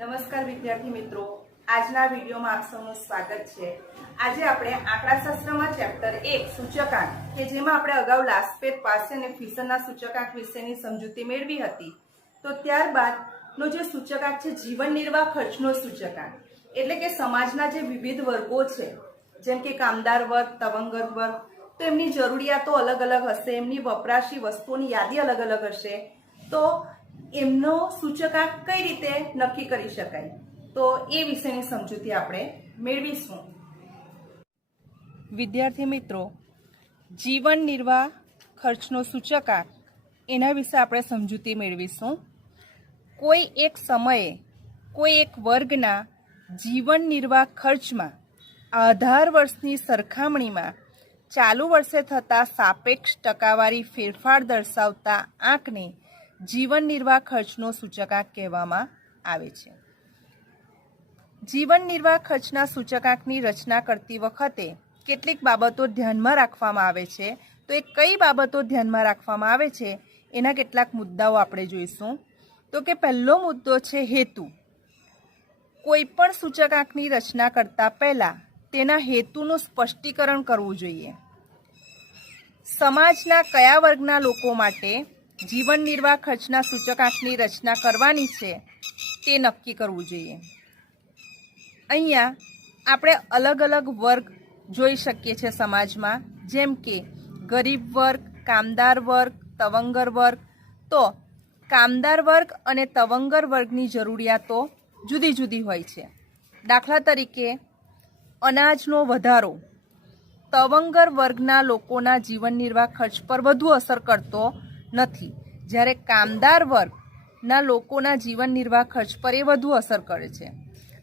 નમસ્કાર વિદ્યાર્થી મિત્રો, આજના વિડીયોમાં આપ સૌનું સ્વાગત છે। આજે આપણે આંકડાશાસ્ત્રમાં ચેપ્ટર 1 સૂચકાંક કે જેમાં આપણે અગાઉ લાસ્પેટ પાસે અને ફિશરના સૂચકાંક વિશેની સમજૂતી મેળવી હતી, તો ત્યારબાદનો જે સૂચકાંક છે જીવન નિર્વાહ ખર્ચનો સૂચકાંક, એટલે કે સમાજના જે વિવિધ વર્ગો છે જેમ કે કામદાર વર્ગ, તવંગર વર્ગ, તો એમની જરૂરિયાતો અલગ અલગ હશે, એમની વપરાશી વસ્તુઓની યાદી અલગ અલગ હશે, તો એમનો સૂચકાંક કઈ રીતે નક્કી કરી શકાય, તો એ વિશેની સમજૂતી આપણે મેળવીશું। વિદ્યાર્થી મિત્રો, જીવન નિર્વાહ ખર્ચનો સૂચકાંક એના વિશે આપણે સમજૂતી મેળવીશું। કોઈ એક સમયે કોઈ એક વર્ગના જીવન નિર્વાહ ખર્ચમાં આધાર વર્ષની સરખામણીમાં ચાલુ વર્ષે થતા સાપેક્ષ ટકાવારી ફેરફાર દર્શાવતા આંકને જીવન નિર્વાહ ખર્ચનો સૂચકાંક કહેવામાં આવે છે। જીવન નિર્વાહ ખર્ચના સૂચકાંકની રચના કરતી વખતે કેટલીક બાબતો ધ્યાનમાં રાખવામાં આવે છે, તો એ કઈ બાબતો ધ્યાનમાં રાખવામાં આવે છે એના કેટલાક મુદ્દાઓ આપણે જોઈશું। તો કે પહેલો મુદ્દો છે હેતુ। કોઈ પણ સૂચકાંકની રચના કરતા પહેલા તેના હેતુનું સ્પષ્ટીકરણ કરવું જોઈએ। સમાજના કયા વર્ગના લોકો માટે જીવન નિર્વાહ ખર્ચના સૂચકાંકની રચના કરવાની છે તે નક્કી કરવું જોઈએ। અહીંયા આપણે અલગ અલગ વર્ગ જોઈ શકીએ છીએ સમાજમાં, જેમ કે ગરીબ વર્ગ, કામદાર વર્ગ, તવંગર વર્ગ। તો કામદાર વર્ગ અને તવંગર વર્ગની જરૂરિયાતો જુદી જુદી હોય છે। દાખલા તરીકે અનાજનો વધારો તવંગર વર્ગના લોકોના જીવન નિર્વાહ ખર્ચ પર વધુ અસર કરતો નથી, જ્યારે કામદાર વર્ગના લોકોના જીવન નિર્વાહ ખર્ચ પર એ વધુ અસર કરે છે।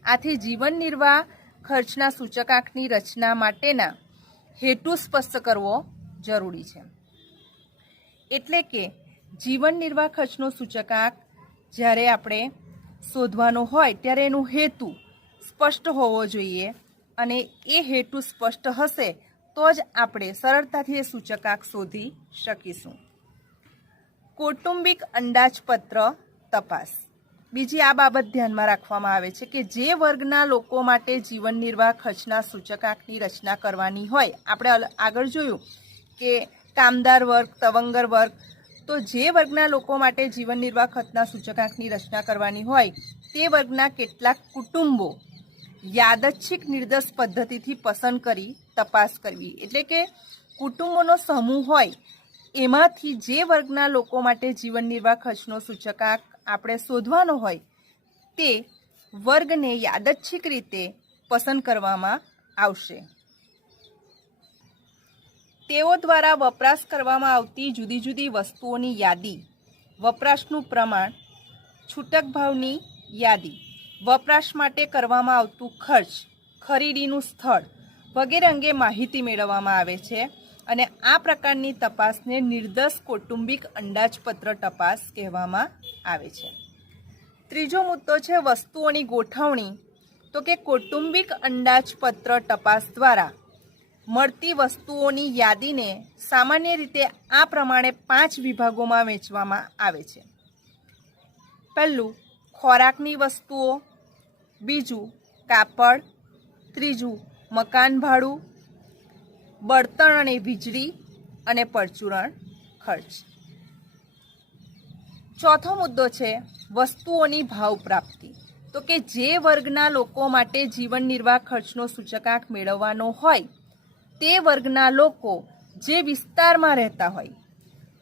આથી જીવન નિર્વાહ ખર્ચના સૂચકાંકની રચના માટેના હેતુ સ્પષ્ટ કરવો જરૂરી છે। એટલે કે જીવન નિર્વાહ ખર્ચનો સૂચકાંક જ્યારે આપણે શોધવાનો હોય ત્યારે એનું હેતુ સ્પષ્ટ હોવો જોઈએ, અને એ હેતુ સ્પષ્ટ હશે તો જ આપણે સરળતાથી એ સૂચકાંક શોધી શકીશું। કૌટુંબિક અંદાજપત્ર તપાસ, બીજી આ બાબત ધ્યાનમાં રાખવામાં આવે છે કે જે વર્ગના લોકો માટે જીવન નિર્વાહ ખર્ચના સૂચકાંકની રચના કરવાની હોય, આપણે આગળ જોયું કે કામદાર વર્ગ, તવંગર વર્ગ, તો જે વર્ગના લોકો માટે જીવન નિર્વાહ ખર્ચના સૂચકાંકની રચના કરવાની હોય તે વર્ગના કેટલાક કુટુંબો યાદચ્છિક નિર્દેશ પદ્ધતિથી પસંદ કરી તપાસ કરવી। એટલે કે કુટુંબોનો સમૂહ હોય એમાંથી જે વર્ગના લોકો માટે જીવન નિર્વાહ ખર્ચનો સૂચકાંક આપણે શોધવાનો હોય તે વર્ગને યાદચ્છિક રીતે પસંદ કરવામાં આવશે। તેઓ દ્વારા વપરાશ કરવામાં આવતી જુદી જુદી વસ્તુઓની યાદી, વપરાશનું પ્રમાણ, છૂટક ભાવની યાદી, વપરાશ માટે કરવામાં આવતું ખર્ચ, ખરીદીનું સ્થળ વગેરે અંગે માહિતી મેળવવામાં આવે છે, અને આ પ્રકારની તપાસને નિર્દેશ કૌટુંબિક અંદાજપત્ર તપાસ કહેવામાં આવે છે। ત્રીજો મુદ્દો છે વસ્તુઓની ગોઠવણી। તો કે કૌટુંબિક અંદાજપત્ર તપાસ દ્વારા મળતી વસ્તુઓની યાદીને સામાન્ય રીતે આ પ્રમાણે 5 વિભાગોમાં વહેંચવામાં આવે છે। પહેલું ખોરાકની વસ્તુઓ, બીજું કાપડ, ત્રીજું મકાન ભાડું, બળતણ અને વીજળી અને પરચુરણ ખર્ચ। ચોથો મુદ્દો છે વસ્તુઓની ભાવ પ્રાપ્તિ। તો કે જે વર્ગના લોકો માટે જીવન નિર્વાહ ખર્ચનો સૂચકાંક મેળવવાનો હોય તે વર્ગના લોકો જે વિસ્તારમાં રહેતા હોય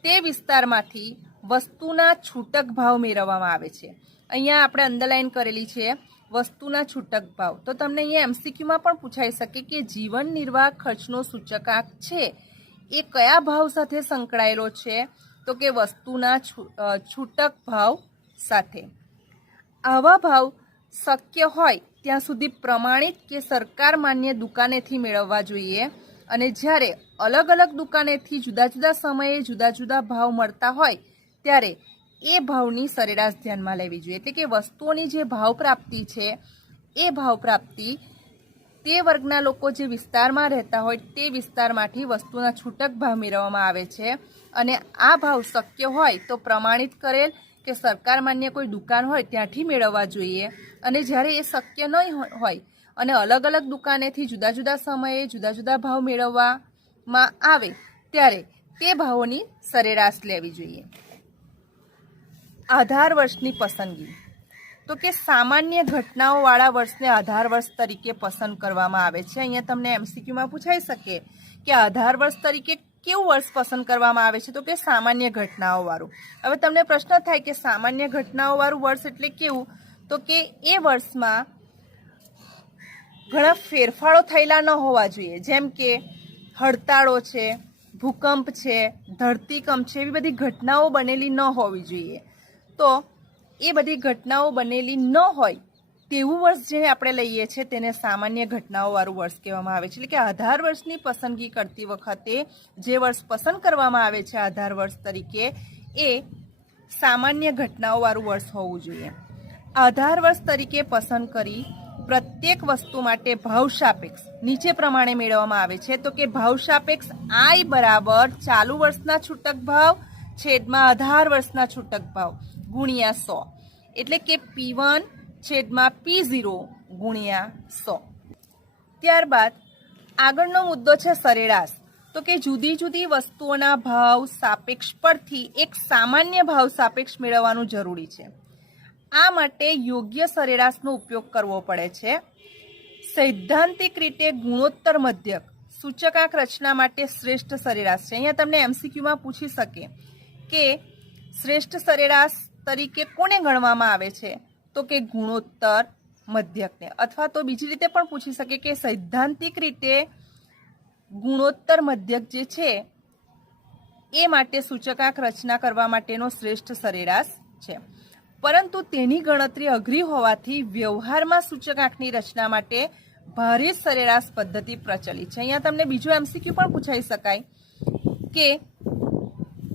તે વિસ્તારમાંથી વસ્તુના છૂટક ભાવ મેળવવામાં આવે છે। અહીંયા આપણે અંડરલાઈન કરેલી છે વસ્તુના છૂટક ભાવ। તો તમને અહીંયા એમસીક્યુમાં પણ પૂછાઈ શકે કે જીવન નિર્વાહ ખર્ચનો સૂચકાંક છે એ કયા ભાવ સાથે સંકળાયેલો છે, તો કે વસ્તુના છૂટક ભાવ સાથે। આવા ભાવ શક્ય હોય ત્યાં સુધી પ્રમાણિત કે સરકાર માન્ય દુકાનેથી મેળવવા જોઈએ, અને જ્યારે અલગ અલગ દુકાનેથી જુદા જુદા સમયે જુદા જુદા ભાવ મળતા હોય ત્યારે એ ભાવની સરેરાશ ધ્યાનમાં લેવી જોઈએ। એટલે કે વસ્તુઓની જે ભાવ પ્રાપ્તિ છે એ ભાવ પ્રાપ્તિ તે વર્ગના લોકો જે વિસ્તારમાં રહેતા હોય તે વિસ્તારમાંથી વસ્તુના છૂટક ભાવ મેળવવામાં આવે છે, અને આ ભાવ શક્ય હોય તો પ્રમાણિત કરેલ કે સરકાર માન્ય કોઈ દુકાન હોય ત્યાંથી મેળવવા જોઈએ, અને જ્યારે એ શક્ય નહીં હોય અને અલગ અલગ દુકાનેથી જુદા જુદા સમયે જુદા જુદા ભાવ મેળવવામાં આવે ત્યારે તે ભાવોની સરેરાશ લેવી જોઈએ. આધાર વર્ષની પસંદગી. તો કે સામાન્ય ઘટનાઓવાળા વર્ષને આધાર વર્ષ તરીકે પસંદ કરવામાં આવે છે. અહીંયા તમને એમસીક્યુમાં પૂછાઈ શકે કે આધાર વર્ષ તરીકે કેવું વર્ષ પસંદ કરવામાં આવે છે, તો કે સામાન્ય ઘટનાઓવાળું. હવે તમને પ્રશ્ન થાય કે સામાન્ય ઘટનાઓવાળું વર્ષ એટલે કેવું, તો કે એ વર્ષમાં ઘણા ફેરફારો થયેલા ન હોવા જોઈએ, જેમ કે હડતાળો છે, ભૂકંપ છે, ધરતીકંપ છે, એવી બધી ઘટનાઓ બનેલી ન હોવી જોઈએ. તો એ બધી ઘટનાઓ બનેલી ન હોય તેવું વર્ષ જે આપણે લઈએ છીએ તેને સામાન્ય ઘટનાઓવાળું વર્ષ કહેવામાં આવે છે. એટલે કે આધાર વર્ષની પસંદગી કરતી વખતે જે વર્ષ પસંદ કરવામાં આવે છે આધાર વર્ષ તરીકે એ સામાન્ય ઘટનાઓવાળું વર્ષ હોવું જોઈએ. આધાર વર્ષ તરીકે પસંદ કરી પ્રત્યેક વસ્તુ માટે ભાવ સાપેક્ષ નીચે પ્રમાણે મેળવવામાં આવે છે. તો કે ભાવ સાપેક્ષ I બરાબર ચાલુ વર્ષના છૂટક ભાવ છેદમાં આધાર વર્ષના છૂટક ભાવ ગુણ્યા 100, એટલે કે P1 છેદમાં P0 ગુણ્યા 100. ત્યારબાદ આગળનો મુદ્દો છે સરેરાશ. તો કે જુદી જુદી વસ્તુઓના ભાવ સાપેક્ષ પરથી એક સામાન્ય ભાવ સાપેક્ષ મેળવવાનું જરૂરી છે. આ માટે યોગ્ય સરેરાશનો ઉપયોગ કરવો પડે છે. સૈદ્ધાંતિક રીતે ગુણોત્તર મધ્યક સૂચકાંક રચના માટે શ્રેષ્ઠ સરેરાશ છે. અહીંયા તમને એમસીક્યુમાં પૂછી શકે કે શ્રેષ્ઠ સરેરાશ તરીકે કોને ગણવામાં આવે છે, તો કે ગુણોત્તર મધ્યકને. અથવા તો બીજી રીતે પણ પૂછી શકે કે સૈદ્ધાંતિક રીતે ગુણોત્તર મધ્યક જે છે એ માટે સૂચકાંક રચના કરવા માટેનો શ્રેષ્ઠ સરેરાશ છે. પરંતુ તેની ગણતરી અઘરી હોવાથી વ્યવહારમાં સૂચકાંકની રચના માટે ભારિત સરેરાશ પદ્ધતિ પ્રચલિત છે. અહીંયા તમને બીજો એમસીક્યુ પણ પૂછાઈ શકાય કે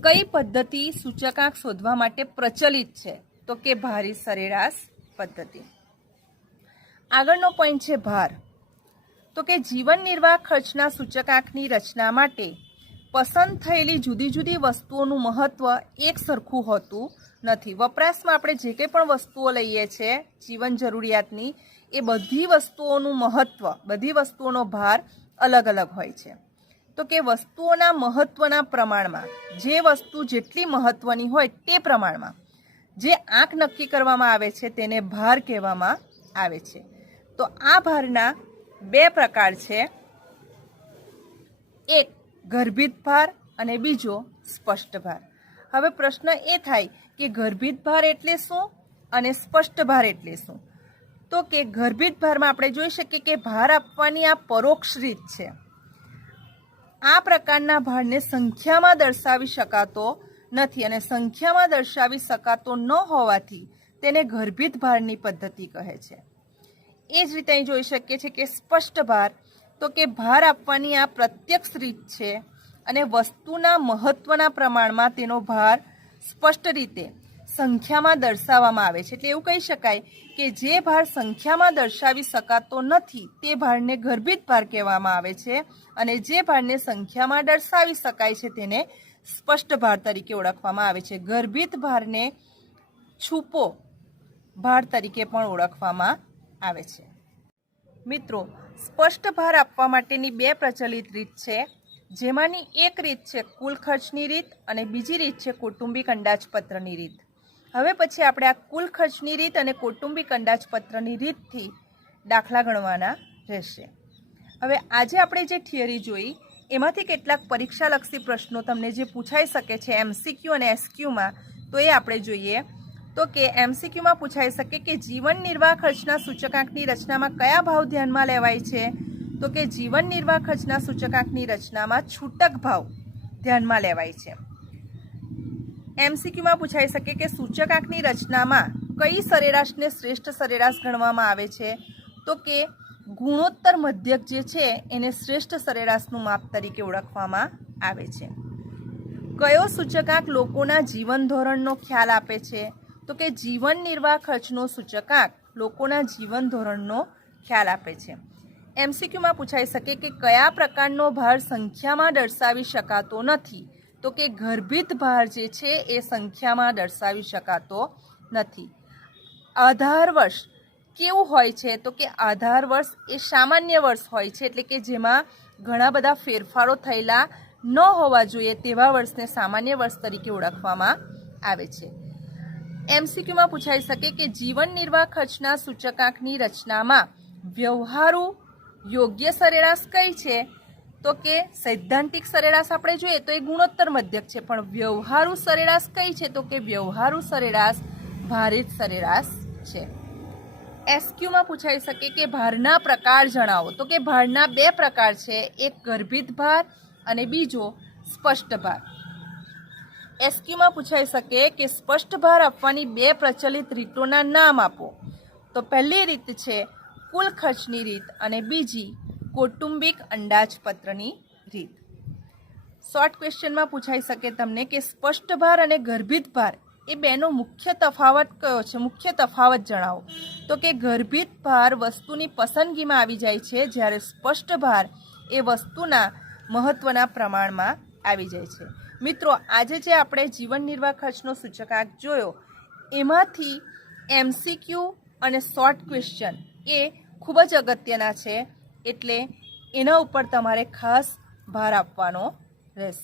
કઈ પદ્ધતિ સૂચકાંક શોધવા માટે પ્રચલિત છે, તો કે ભારિત સરેરાશ પદ્ધતિ. આગળનો પોઈન્ટ છે ભાર. તો કે જીવન નિર્વાહ ખર્ચના સૂચકાંકની રચના માટે પસંદ થયેલી જુદી જુદી વસ્તુઓનું મહત્વ એક સરખું હોતું નથી. વપરાશમાં આપણે જે કંઈ પણ વસ્તુઓ લઈએ છીએ જીવન જરૂરિયાતની, એ બધી વસ્તુઓનું મહત્વ, બધી વસ્તુઓનો ભાર અલગ અલગ હોય છે. તો કે વસ્તુઓના મહત્વના પ્રમાણમાં જે વસ્તુ જેટલી મહત્વની હોય તે પ્રમાણમાં જે આંક નક્કી કરવામાં આવે છે તેને ભાર કહેવામાં આવે છે. તો આ ભારના બે પ્રકાર છે, એક ગર્ભિત ભાર અને બીજો સ્પષ્ટ ભાર. હવે પ્રશ્ન એ થાય કે ગર્ભિત ભાર એટલે શું અને સ્પષ્ટ ભાર એટલે શું. તો કે ગર્ભિત ભારમાં આપણે જોઈ શકીએ કે ભાર આપવાની આ પરોક્ષ રીત છે. આ પ્રકારના ભારને સંખ્યામાં દર્શાવી શકાતો નથી અને સંખ્યામાં દર્શાવી શકાતો ન હોવાથી તેને ગર્ભિત ભારની પદ્ધતિ કહે છે. એ જ રીતે અહીં જોઈ શકીએ છીએ કે સ્પષ્ટ ભાર, તો કે ભાર આપવાની આ પ્રત્યક્ષ રીત છે અને વસ્તુના મહત્વના પ્રમાણમાં તેનો ભાર સ્પષ્ટ રીતે સંખ્યામાં દર્શાવવામાં આવે છે. એટલે એવું કહી શકાય કે જે ભાર સંખ્યામાં દર્શાવી શકાતો નથી તે ભારને ગર્ભિત ભાર કહેવામાં આવે છે અને જે ભારને સંખ્યામાં દર્શાવી શકાય છે તેને સ્પષ્ટ ભાર તરીકે ઓળખવામાં આવે છે. ગર્ભિત ભારને છુપો ભાર તરીકે પણ ઓળખવામાં આવે છે. મિત્રો, સ્પષ્ટ ભાર આપવા માટેની બે પ્રચલિત રીત છે, જેમાંની એક રીત છે કુલ ખર્ચની રીત અને બીજી રીત છે કૌટુંબિક અંદાજપત્રની રીત. હવે પછી આપણે આ કુલ ખર્ચની રીત અને કૌટુંબિક અંદાજપત્રની રીતથી દાખલા ગણવાના રહેશે. હવે આજે આપણે જે થિયરી જોઈ એમાંથી કેટલાક પરીક્ષાલક્ષી પ્રશ્નો તમને જે પૂછાઈ શકે છે એમસીક્યુ અને એસક્યુમાં, તો એ આપણે જોઈએ. તો કે એમસીક્યુમાં પૂછાઈ શકે કે જીવન નિર્વાહ ખર્ચના સૂચકાંકની રચનામાં કયા ભાવ ધ્યાનમાં લેવાય છે, તો કે જીવન નિર્વાહ ખર્ચના સૂચકાંકની રચનામાં છૂટક ભાવ ધ્યાનમાં લેવાય છે. એમસીક્યુમાં પૂછાઈ શકે કે સૂચકાંકની રચનામાં કઈ સરેરાશને શ્રેષ્ઠ સરેરાશ ગણવામાં આવે છે, તો કે ગુણોત્તર મધ્યક જે છે એને શ્રેષ્ઠ સરેરાશનું માપ તરીકે ઓળખવામાં આવે છે. કયો સૂચકાંક લોકોના જીવન ધોરણનો ખ્યાલ આપે છે, તો કે જીવન નિર્વાહ ખર્ચનો સૂચકાંક લોકોના જીવન ધોરણનો ખ્યાલ આપે છે. એમસીક્યુમાં પૂછાઈ શકે કે કયા પ્રકારનો ભાર સંખ્યામાં દર્શાવી શકાતો નથી તો કે ગર્ભિત ભાર જે છે એ સંખ્યામાં દર્શાવી શકાતો નથી. આધાર વર્ષ કેવું હોય છે? તો કે આધાર વર્ષ એ સામાન્ય વર્ષ હોય છે, એટલે કે જેમાં ઘણા બધા ફેરફારો થયેલા ન હોવા જોઈએ તેવા વર્ષને સામાન્ય વર્ષ તરીકે ઓળખવામાં આવે છે. એમસીક્યુમાં પૂછાઈ શકે કે જીવન નિર્વાહ ખર્ચના સૂચકાંકની રચનામાં વ્યવહારુ યોગ્ય સરેરાશ કઈ છે? તો કે સૈદ્ધાંતિક સરેરાશ આપણે જોઈએ તો એ ગુણોત્તર મધ્યક છે, પણ વ્યવહારુ સરેરાશ કઈ છે? તો કે વ્યવહારુ સરેરાશ ભારિત સરેરાશ છે. એસક્યુમાં પૂછાઈ શકે કે ભારના પ્રકાર જણાવો. તો કે ભારના બે પ્રકાર છે, એક ગર્ભિત ભાર અને બીજો સ્પષ્ટ ભાર. એસક્યુમાં પૂછાઈ શકે કે સ્પષ્ટ ભાર આપવાની બે પ્રચલિત રીતોના નામ આપો. તો પહેલી રીત છે કુલ ખર્ચની રીત અને બીજી કૌટુંબિક અંદાજપત્રની રીત. શોર્ટ ક્વેશ્ચનમાં પૂછાઈ શકે તમને કે સ્પષ્ટ ભાર અને ગર્ભિત ભાર એ બેનો મુખ્ય તફાવત કયો છે? મુખ્ય તફાવત જણાવો. તો કે ગર્ભિત ભાર વસ્તુની પસંદગીમાં આવી જાય છે, જ્યારે સ્પષ્ટ ભાર એ વસ્તુના મહત્વના પ્રમાણમાં આવી જાય છે. મિત્રો, આજે જે આપણે જીવન નિર્વાહ ખર્ચનો સૂચકાંક જોયો એમાંથી એમસીક્યુ અને શોર્ટ ક્વેશ્ચન એ ખૂબ જ અગત્યના છે, એટલે એના ઉપર તમારે ખાસ ભાર આપવાનો રહેશે.